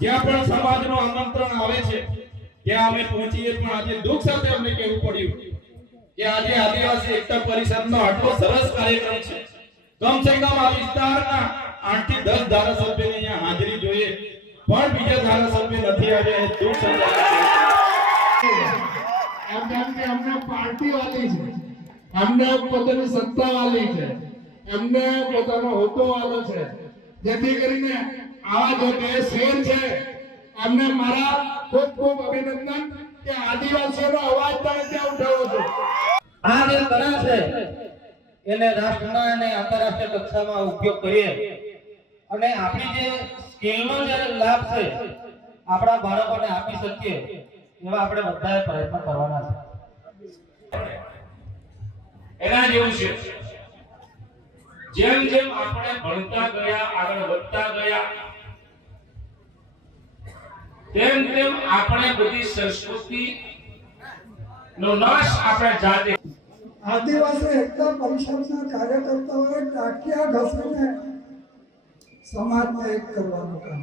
જ્યાં પણ સમાજનો આમંત્રણ આવે છે, ત્યાં અમે પહોંચીએ પણ આજે દુઃખ સાથે અમને કહેવું પડ્યું કે આજે આદિવાસી એકતા પરિષદનો આટલો સરસ કાર્યક્રમ છે. કમ સે કમ આ વિસ્તારના આઠથી દસ ધારાસભ્યોની અહીંયા હાજરી જોઈએ, પણ બીજા ધારાસભ્ય નથી આવ્યા દુઃખ પોતાની સત્તા વાલી છે, એમને પોતાનો હોદ્દો વાલો છે, જેથી કરીને આવા જે બે શેર છે એમને મારા ખૂબ ખૂબ અભિનંદન કે આદિવાસીઓનો અવાજ તમે ત્યાં ઉઠાવો છો. આ જે કળા છે એને રાષ્ટ્રના અને આંતરરાષ્ટ્રીય કક્ષામાં ઉપયોગ કરીએ. અને આપણી જે સ્કિલનો જે લાભ છે આપણા બાળકોને આપી શકીએ એવા આપણે બધાએ પ્રયત્ન કરવાના છે. એના જેવું છે. જેમ જેમ આપણે ભણતા ગયા આગળ વધતા ગયા તેમ તેમ આપણે બધી સંસ્કૃતિ નો નાશ આપણે જાતે આદિવાસી એકતા પરિષદના કાર્યકર્તાઓએ ટાંકિયા ઘસીને સમાજને એક કરવાનું કામ.